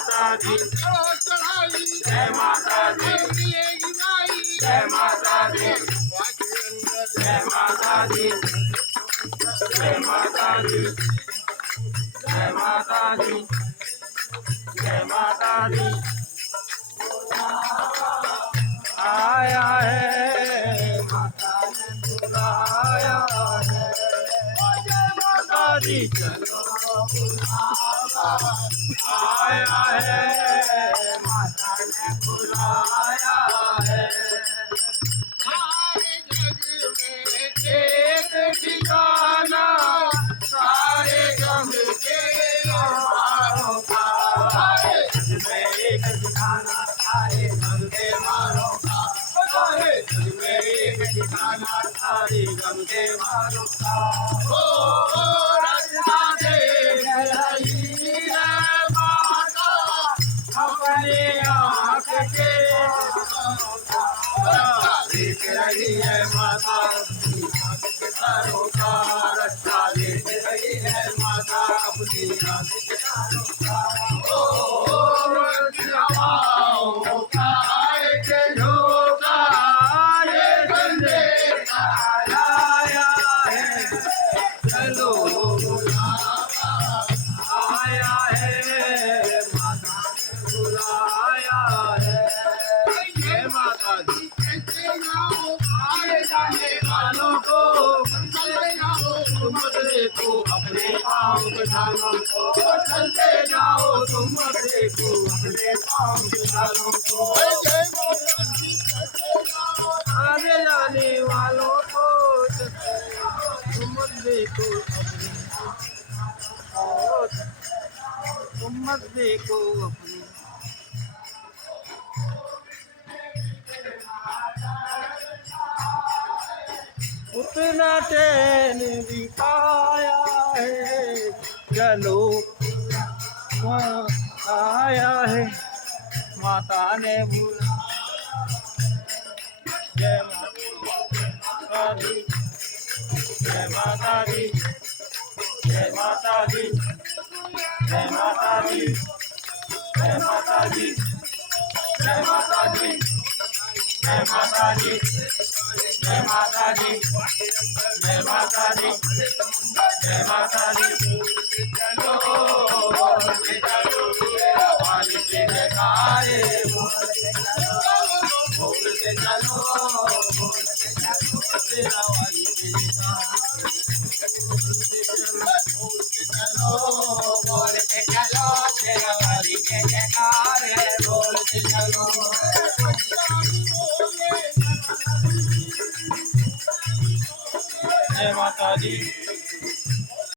माता दी, जय माता दी, जय माता दी, जय माता दी, जय माता दी, जय माता दी, जय माता दी। आया है माता ने बुलाया है, जय माता दी चलो बुलावा आया है, माता ने बुलाया है। सारे जग में एक ठिकाना सारे गम के मारों का, जग में एक ठिकाना सारे गम के मारों का, जग में एक ठिकाना सारे गम के मारों का। ओ रचना दे रही है माता अपने आँख के, देख रही है माता अपनी आँख के तारों का, रक्षा देख रही है माता अपनी आँख के तारों का। ओ हवाओं का एक झोंका ये संदेश आया है, चलो बुलावा आया है, माता ने बुलाया है। जय माता दी। आए जाने वालों को तुम देखो अपने पाँव पछाड़ों को, चलते जाओ तुम देखो अपने पाँव पछाड़ों को। आने जाने वालों को तुम देखो अपने, तुम मत देखो अपने। उतना ट्रेन दिखाया है, चलो वहाँ आया है, माता ने बुलाया। जय माता दी, जय माता दी, जय माता दी, जय माता दी, जय माता दी, जय माता दी, जय माता दी, जय माता दी, जय माता दी, जय माता दी। चलो बोलते चलो तेरा वाली के जयकारे, बोलते चलो बोलते चलो तेरा वाली के जयकारे, बोलते चलो बोलते चलो तेरा वाली के जयकारे, बोलते चलो। जय माता दी।